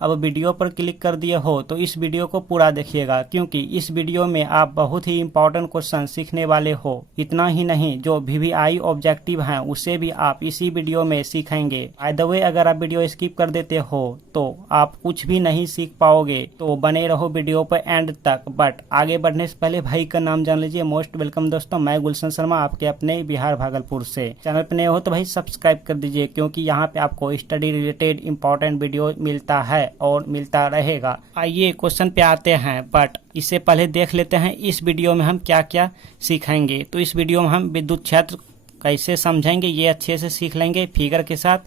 अब वीडियो पर क्लिक कर दिए हो तो इस वीडियो को पूरा देखिएगा, क्योंकि इस वीडियो में आप बहुत ही इंपॉर्टेंट क्वेश्चन सीखने वाले हो। इतना ही नहीं, जो VVI ऑब्जेक्टिव हैं उसे भी आप इसी वीडियो में सीखेंगे। बाय द वे, अगर आप वीडियो स्किप कर देते हो तो आप कुछ भी नहीं सीख पाओगे, तो बने रहो वीडियो पर एंड तक। बट आगे बढ़ने से पहले भाई का नाम जान लीजिए। मोस्ट वेलकम दोस्तों, मैं गुलशन शर्मा, आपके अपने बिहार भागलपुर से। चैनल पर नए हो तो भाई सब्सक्राइब कर दीजिए, क्योंकि यहाँ पे आपको स्टडी रिलेटेड इंपॉर्टेंट वीडियो मिलता है और मिलता रहेगा। आइए क्वेश्चन पे आते हैं, बट इससे पहले देख लेते हैं इस वीडियो में हम क्या क्या सीखेंगे। तो इस वीडियो में हम विद्युत क्षेत्र कैसे समझेंगे ये अच्छे से सीख लेंगे फिगर के साथ।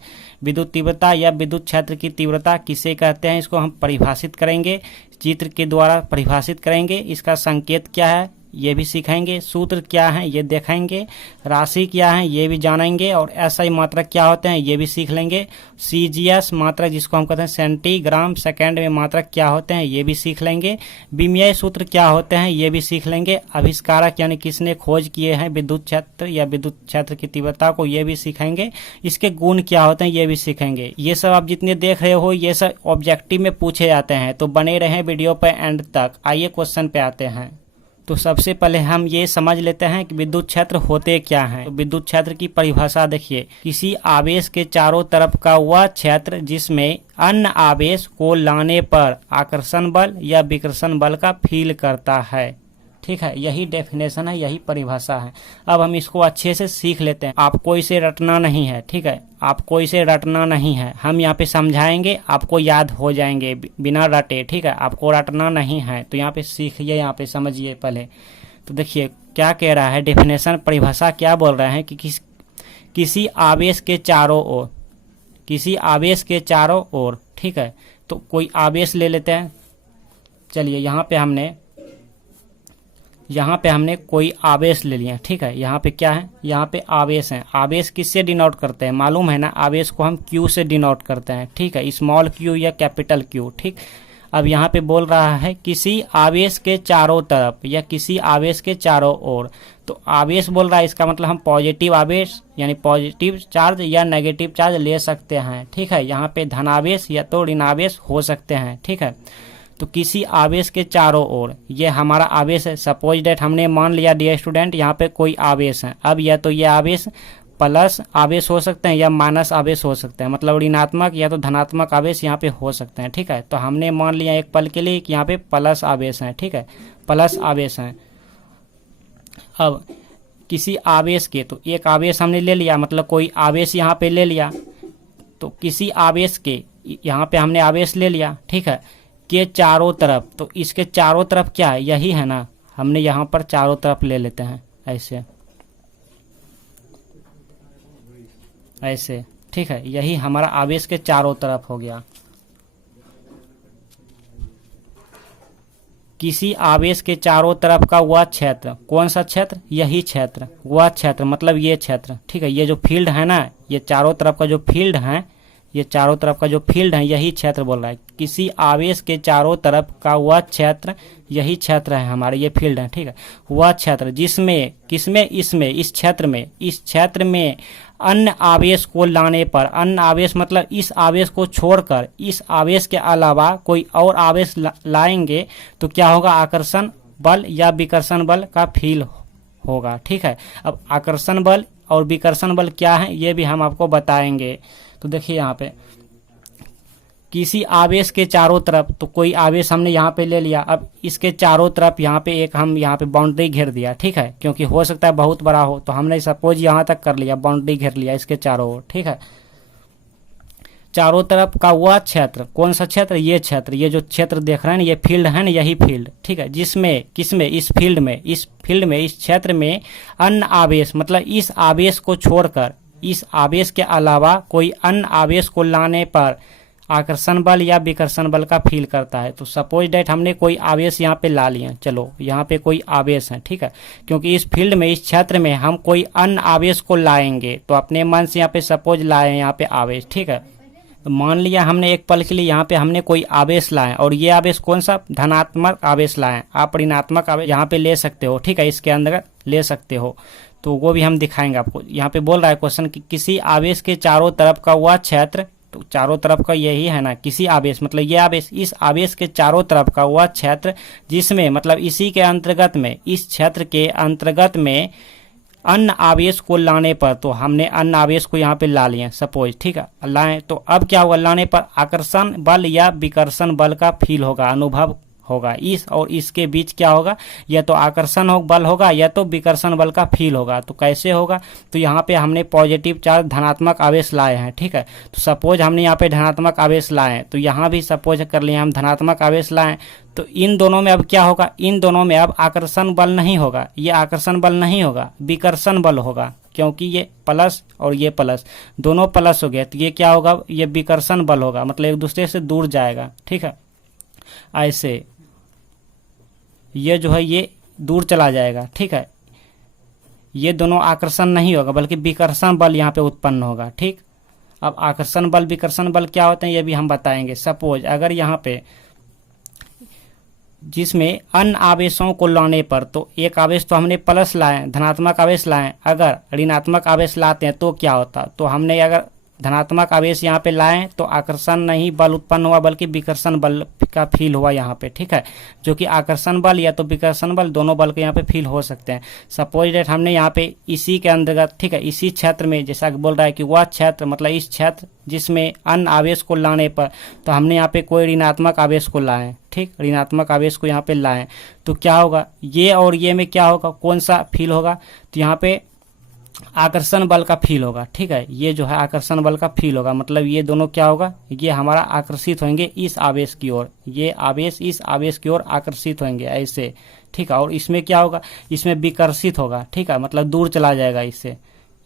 विद्युत तीव्रता या विद्युत क्षेत्र की तीव्रता किसे कहते हैं, इसको हम परिभाषित करेंगे, चित्र के द्वारा परिभाषित करेंगे। इसका संकेत क्या है ये भी सीखेंगे, सूत्र क्या है ये देखेंगे, राशि क्या है ये भी जानेंगे, और SI मात्रक क्या होते हैं ये भी सीख लेंगे। CGS मात्रक जिसको हम कहते हैं सेंटीग्राम सेकेंड में मात्रक क्या होते हैं ये भी सीख लेंगे। विमीय सूत्र क्या होते हैं ये भी सीख लेंगे। आविष्कारक यानी किसने खोज किए हैं विद्युत क्षेत्र या विद्युत क्षेत्र की तीव्रता को ये भी सीखेंगे। इसके गुण क्या होते हैं ये भी सीखेंगे। ये सब आप जितने देख रहे हो ये सब ऑब्जेक्टिव में पूछे जाते हैं, तो बने रहें वीडियो पर एंड तक। आइए क्वेश्चन पे आते हैं। तो सबसे पहले हम ये समझ लेते हैं कि विद्युत क्षेत्र होते क्या हैं। तो विद्युत क्षेत्र की परिभाषा देखिए, किसी आवेश के चारों तरफ का वह क्षेत्र जिसमें अन्य आवेश को लाने पर आकर्षण बल या विकर्षण बल का फील करता है। ठीक है, यही डेफिनेशन है, यही परिभाषा है। अब हम इसको अच्छे से सीख लेते हैं। आपको इसे रटना नहीं है, ठीक है, आपको इसे रटना नहीं है। हम यहाँ पे समझाएंगे, आपको याद हो जाएंगे बिना रटे। ठीक है, आपको रटना नहीं है, तो यहाँ पे सीखिए, यहाँ पे समझिए पहले। तो देखिए क्या कह रहा है, डेफिनेशन परिभाषा क्या बोल रहे हैं कि किसी आवेश के चारों ओर, किसी आवेश के चारों ओर, ठीक है, तो कोई आवेश ले लेते हैं। चलिए यहाँ पे हमने कोई आवेश ले लिया, ठीक है। यहाँ पे क्या है, यहाँ पे आवेश है। आवेश किससे डिनोट करते हैं मालूम है ना, आवेश को हम Q से डिनोट करते हैं, ठीक है, स्मॉल q या कैपिटल Q, ठीक। अब यहाँ पे बोल रहा है किसी आवेश के चारों तरफ या किसी आवेश के चारों ओर। तो आवेश बोल रहा है, इसका मतलब हम पॉजिटिव आवेश यानी पॉजिटिव चार्ज या नेगेटिव चार्ज ले सकते हैं, ठीक है। यहाँ पे धनावेश या तो ऋणावेश हो सकते हैं, ठीक है। तो किसी आवेश के चारों ओर, ये हमारा आवेश है। सपोज डेट हमने मान लिया डियर स्टूडेंट, यहाँ पे कोई आवेश है। अब या तो ये आवेश प्लस आवेश हो सकते हैं या माइनस आवेश हो सकते हैं, मतलब ऋणात्मक या तो धनात्मक आवेश यहाँ पे हो सकते हैं, ठीक है। तो हमने मान लिया एक पल के लिए कि यहाँ पे प्लस आवेश है, ठीक है, प्लस आवेश है। अब किसी आवेश के, तो एक आवेश हमने ले लिया, मतलब कोई आवेश यहाँ पे ले लिया। तो किसी आवेश के, यहाँ पे हमने आवेश ले लिया, ठीक है, के चारों तरफ। तो इसके चारों तरफ क्या है, यही है ना, हमने यहाँ पर चारों तरफ ले लेते हैं ऐसे ऐसे, ठीक है, यही हमारा आवेश के चारों तरफ हो गया। किसी आवेश के चारों तरफ का वह क्षेत्र, कौन सा क्षेत्र, यही क्षेत्र, वह क्षेत्र मतलब ये क्षेत्र, ठीक है। ये जो फील्ड है ना, ये चारों तरफ का जो फील्ड है, ये चारों तरफ का जो फील्ड है यही क्षेत्र बोल रहा है। किसी आवेश के चारों तरफ का वह क्षेत्र, यही क्षेत्र है हमारे, ये फील्ड है, ठीक है। वह क्षेत्र जिसमें, किसमें, इसमें, इस क्षेत्र में अन्य आवेश को लाने पर, अन्य आवेश मतलब इस आवेश को छोड़कर, इस आवेश के अलावा कोई और आवेश लाएंगे तो क्या होगा, आकर्षण बल या विकर्षण बल का फील होगा, ठीक है। अब आकर्षण बल और विकर्षण बल क्या है ये भी हम आपको बताएंगे। तो देखिए यहाँ पे किसी आवेश के चारों तरफ, तो कोई आवेश हमने यहाँ पे ले लिया। अब इसके चारों तरफ यहाँ पे एक हम यहाँ पे बाउंड्री घेर दिया, ठीक है, क्योंकि हो सकता है बहुत बड़ा हो, तो हमने सपोज यहाँ तक कर लिया, बाउंड्री घेर लिया इसके चारों ओर, ठीक है। चारों तरफ का वह क्षेत्र, कौन सा क्षेत्र, ये क्षेत्र, ये जो क्षेत्र देख रहे हैं ये फील्ड है ना, यही फील्ड, ठीक है, जिसमें, किसमें, इस फील्ड में, इस क्षेत्र में अन्य आवेश मतलब इस आवेश को छोड़कर, इस आवेश के अलावा कोई अन्य आवेश को लाने पर आकर्षण बल या विकर्षण बल का फील करता है। तो सपोज डेट हमने कोई आवेश यहाँ पे ला लिया, चलो यहाँ पे कोई आवेश है, ठीक है, क्योंकि इस फील्ड में, इस क्षेत्र में हम कोई अन्य आवेश को लाएंगे, तो अपने मन से यहाँ पे सपोज लाए यहाँ पे आवेश, ठीक है। तो मान लिया हमने एक पल के लिए यहाँ पे हमने कोई आवेश लाए, और ये आवेश कौन सा, धनात्मक आवेश लाए। आप ऋणात्मक आवेश यहाँ पे ले सकते हो, ठीक है, इसके अंदर ले सकते हो, तो वो भी हम दिखाएंगे आपको। यहाँ पे बोल रहा है क्वेश्चन कि किसी आवेश के चारों तरफ का वह क्षेत्र तो चारों तरफ का यही है ना, किसी आवेश मतलब ये आवेश, इस आवेश के चारों तरफ का वह क्षेत्र जिसमें मतलब इसी के अंतर्गत में, इस क्षेत्र के अंतर्गत में अन्य आवेश को लाने पर, तो हमने अन्य आवेश को यहाँ पे ला लिए सपोज, ठीक है, लाएं तो अब क्या होगा, लाने पर आकर्षण बल या विकर्षण बल का फील होगा, अनुभव होगा। इस और इसके बीच क्या होगा, या तो आकर्षण बल होगा या तो विकर्षण बल का फील होगा। तो कैसे होगा, तो यहाँ पे हमने पॉजिटिव चार्ज धनात्मक आवेश लाए हैं, ठीक है, तो सपोज हमने यहाँ पे धनात्मक आवेश लाए, तो यहाँ भी सपोज कर लिए हम धनात्मक आवेश लाएं, तो इन दोनों में अब क्या होगा, इन दोनों में अब आकर्षण बल नहीं होगा, ये आकर्षण बल नहीं होगा, विकर्षण बल होगा, क्योंकि ये प्लस और ये प्लस दोनों प्लस हो गए, तो ये क्या होगा, ये विकर्षण बल होगा, मतलब एक दूसरे से दूर जाएगा, ठीक है। ऐसे ये जो है ये दूर चला जाएगा, ठीक है, ये दोनों आकर्षण नहीं होगा बल्कि विकर्षण बल यहाँ पे उत्पन्न होगा, ठीक। अब आकर्षण बल विकर्षण बल क्या होते हैं ये भी हम बताएंगे। सपोज अगर यहाँ पे जिसमें अन्य आवेशों को लाने पर, तो एक आवेश तो हमने प्लस लाए, धनात्मक आवेश लाए, अगर ऋणात्मक आवेश लाते हैं तो क्या होता, तो हमने अगर धनात्मक आवेश यहाँ पे लाएं तो आकर्षण नहीं बल उत्पन्न हुआ बल्कि विकर्षण बल का फील हुआ यहाँ पे, ठीक है, जो कि आकर्षण बल या तो विकर्षण बल दोनों बल के यहाँ पे फील हो सकते हैं। सपोज डेट हमने यहाँ पे इसी के अंतर्गत, ठीक है, इसी क्षेत्र में जैसा कि बोल रहा है कि वह क्षेत्र मतलब इस क्षेत्र जिसमें अन्य आवेश को लाने पर, तो हमने यहाँ पे कोई ऋणात्मक आवेश को लाए, ठीक, ऋणात्मक आवेश को यहाँ पे लाएं, तो क्या होगा, ये और ये में क्या होगा, कौन सा फील होगा, तो यहाँ पे आकर्षण बल का फील होगा, ठीक है, ये जो है आकर्षण बल का फील होगा, मतलब ये दोनों क्या होगा, ये हमारा आकर्षित होंगे इस आवेश की ओर, ये आवेश इस आवेश की ओर आकर्षित होंगे ऐसे, ठीक है, और इसमें क्या होगा, इसमें विकर्षित होगा, ठीक है, मतलब दूर चला जाएगा इससे,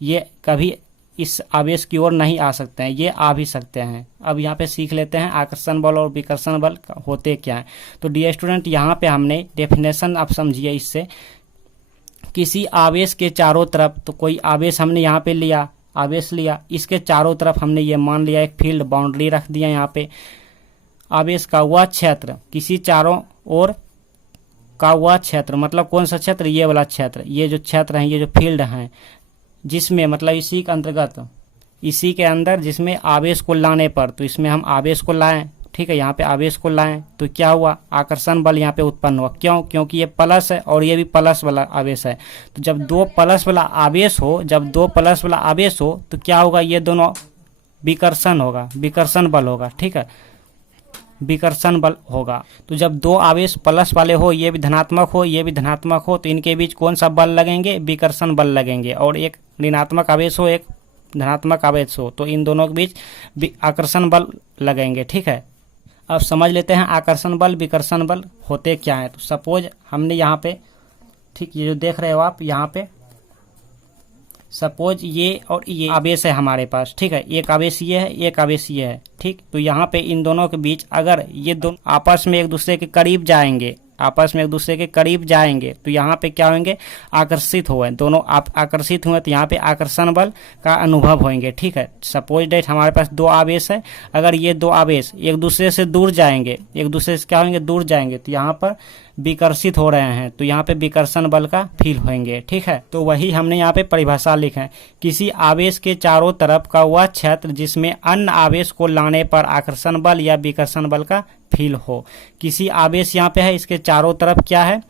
ये कभी इस आवेश की ओर नहीं आ सकते हैं, ये आ भी सकते हैं। अब यहाँ पे सीख लेते हैं आकर्षण बल और विकर्षण बल होते क्या हैं। तो डियर स्टूडेंट, यहाँ पे हमने डेफिनेशन आप समझिए इससे, किसी आवेश के चारों तरफ, तो कोई आवेश हमने यहाँ पे लिया, आवेश लिया, इसके चारों तरफ हमने ये मान लिया एक फील्ड बाउंड्री रख दिया, यहाँ पे आवेश का वह क्षेत्र, किसी चारों ओर का वह क्षेत्र, मतलब कौन सा क्षेत्र, ये वाला क्षेत्र, ये जो क्षेत्र है, ये जो फील्ड है, जिसमें मतलब इसी के अंतर्गत, इसी के अंदर जिसमें आवेश को लाने पर, तो इसमें हम आवेश को लाएं, ठीक है, यहाँ पे आवेश को लाएं, तो क्या हुआ, आकर्षण बल यहाँ पे उत्पन्न हुआ, क्यों, क्योंकि ये प्लस है और ये भी प्लस वाला आवेश है, तो जब दो प्लस वाला आवेश हो, जब दो प्लस वाला आवेश हो तो क्या होगा, ये दोनों विकर्षण होगा, विकर्षण बल होगा, ठीक है, विकर्षण बल होगा। तो जब दो आवेश प्लस वाले हो, ये भी धनात्मक हो, ये भी धनात्मक हो, तो इनके बीच कौन सा बल लगेंगे, विकर्षण बल लगेंगे, और एक ऋणात्मक आवेश हो, एक धनात्मक आवेश हो, तो इन दोनों के बीच आकर्षण बल लगेंगे, ठीक है। अब समझ लेते हैं आकर्षण बल विकर्षण बल होते क्या है। तो सपोज हमने यहाँ पे, ठीक, ये जो देख रहे हो आप यहाँ पे, सपोज ये और ये आवेश है हमारे पास, ठीक है, एक आवेश ये है, एक आवेश ये है, ठीक, तो यहाँ पे इन दोनों के बीच अगर ये दोनों आपस में एक दूसरे के करीब जाएंगे, आपस में एक दूसरे के करीब जाएंगे, तो यहाँ पे क्या होंगे, आकर्षित हुए, दोनों आप आकर्षित हुए, तो यहाँ पे आकर्षण बल का अनुभव होंगे, ठीक है। सपोज डेट हमारे पास दो आवेश है, अगर ये दो आवेश एक दूसरे से दूर जाएंगे, एक दूसरे से क्या होंगे, दूर जाएंगे, तो यहाँ पर विकर्षित हो रहे हैं, तो यहाँ पे विकर्षण बल का फील होंगे, ठीक है। तो वही हमने यहाँ पे परिभाषा लिखा है, किसी आवेश के चारों तरफ का वह क्षेत्र जिसमें अन्य आवेश को लाने पर आकर्षण बल या विकर्षण बल का फील हो। किसी आवेश यहाँ पे है, इसके चारों तरफ क्या है,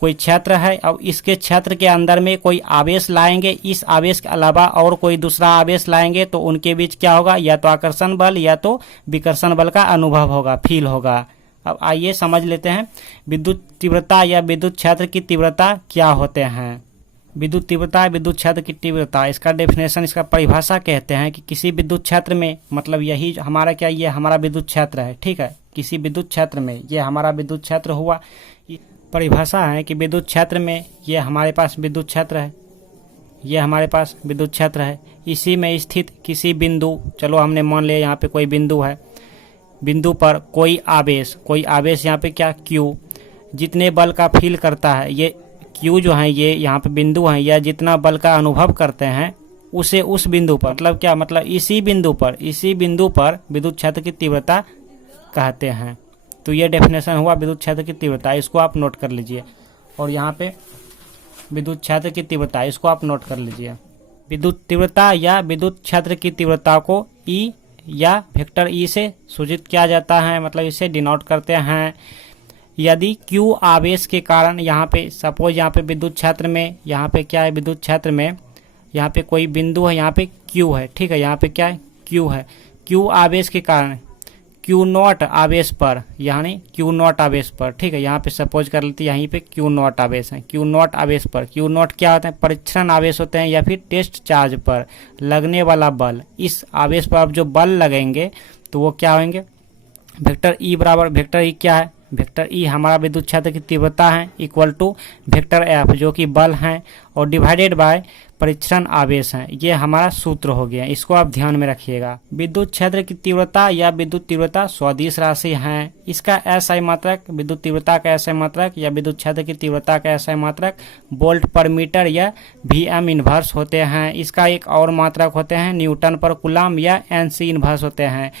कोई क्षेत्र है, अब इसके क्षेत्र के अंदर में कोई आवेश लाएंगे, इस आवेश के अलावा और कोई दूसरा आवेश लाएंगे, तो उनके बीच क्या होगा, या तो आकर्षण बल या तो विकर्षण बल का अनुभव होगा, फील होगा। अब आइए समझ लेते हैं विद्युत तीव्रता या विद्युत क्षेत्र की तीव्रता क्या होते हैं। विद्युत तीव्रता, विद्युत क्षेत्र की तीव्रता, इसका डेफिनेशन, इसका परिभाषा कहते हैं कि किसी विद्युत क्षेत्र में, मतलब यही हमारा क्या, ये हमारा विद्युत क्षेत्र है, ठीक है, किसी विद्युत क्षेत्र में, ये हमारा विद्युत क्षेत्र हुआ, परिभाषा है कि विद्युत क्षेत्र में ये हमारे पास विद्युत क्षेत्र है, ये हमारे पास विद्युत क्षेत्र है, इसी में स्थित किसी बिंदु, चलो हमने मान लिया यहाँ पे कोई बिंदु है, बिंदु पर कोई आवेश यहाँ पे क्या, Q, जितने बल का फील करता है, ये Q जो है, ये यहाँ पे बिंदु है, या जितना बल का अनुभव करते हैं उसे उस बिंदु पर, मतलब क्या, मतलब इसी बिंदु पर विद्युत क्षेत्र की तीव्रता कहते हैं। तो ये डेफिनेशन हुआ विद्युत क्षेत्र की तीव्रता, इसको आप नोट कर लीजिए। और यहाँ पे विद्युत क्षेत्र की तीव्रता, इसको आप नोट कर लीजिए। विद्युत तीव्रता या विद्युत क्षेत्र की तीव्रता को E या वेक्टर ई से सूचित किया जाता है, मतलब इसे डिनोट करते हैं। यदि Q आवेश के कारण यहाँ पे सपोज यहाँ पे विद्युत क्षेत्र में, यहाँ पे क्या है, विद्युत क्षेत्र में यहाँ पे कोई बिंदु है, यहाँ पे Q है, ठीक है, यहाँ पे क्या है, Q है। Q आवेश के कारण Q नॉट आवेश पर, यानी Q नॉट आवेश पर, ठीक है, यहाँ पे सपोज कर लेते हैं, यहीं पे Q नॉट आवेश है, Q नॉट आवेश पर, Q नॉट क्या होते हैं, परीक्षण आवेश होते हैं या फिर टेस्ट चार्ज पर लगने वाला बल। इस आवेश पर अब जो बल लगेंगे तो वो क्या होंगे, वेक्टर ई बराबर, वेक्टर ई क्या है, वेक्टर ई हमारा विद्युत क्षेत्र की तीव्रता है, इक्वल टू वेक्टर एफ जो कि बल है, और डिवाइडेड बाय परीक्षण आवेश है। ये हमारा सूत्र हो गया, इसको आप ध्यान में रखिएगा। विद्युत क्षेत्र की तीव्रता या विद्युत तीव्रता सदिश राशि है। इसका एसआई मात्रक, विद्युत तीव्रता का एसआई मात्रक या विद्युत क्षेत्र की तीव्रता का एसआई मात्रक वोल्ट पर मीटर या वीएम इनवर्स होते हैं। इसका एक और मात्रक होते हैं न्यूटन पर कूलम या एनसी इनवर्स होते हैं।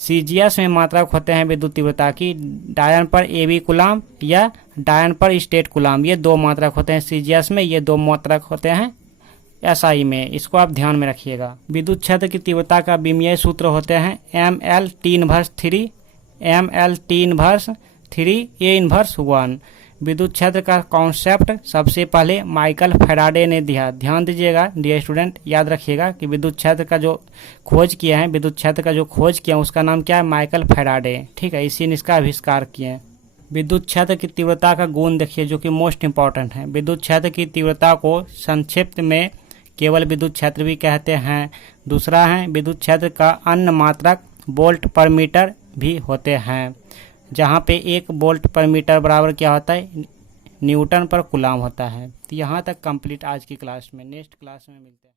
सीजीएस में मात्रक होते हैं विद्युत तीव्रता की डायन पर एबी कूलम या डायन पर स्टेट कूलम, ये दो मात्रक होते हैं सीजीएस में, ये दो मात्रक होते हैं एसआई में, इसको आप ध्यान में रखिएगा। विद्युत क्षेत्र की तीव्रता का विमीय सूत्र होते हैं ML T−3 ML T−3 A−1। विद्युत क्षेत्र का कॉन्सेप्ट सबसे पहले माइकल फैराडे ने दिया। ध्यान दीजिएगा डियर स्टूडेंट, याद रखिएगा कि विद्युत क्षेत्र का जो खोज किया है, विद्युत क्षेत्र का जो खोज किया उसका नाम क्या है, माइकल फैराडे, ठीक है, इसी ने इसका आविष्कार किए हैं। विद्युत क्षेत्र की तीव्रता का गुण देखिए जो कि मोस्ट इंपॉर्टेंट है। विद्युत क्षेत्र की तीव्रता को संक्षिप्त में केवल विद्युत क्षेत्र भी कहते हैं। दूसरा है विद्युत क्षेत्र का अन्य मात्रक वोल्ट पर मीटर भी होते हैं, जहाँ पे 1 वोल्ट पर मीटर बराबर क्या होता है, न्यूटन पर कूलम होता है। तो यहाँ तक कंप्लीट आज की क्लास में। नेक्स्ट क्लास में मिलते हैं।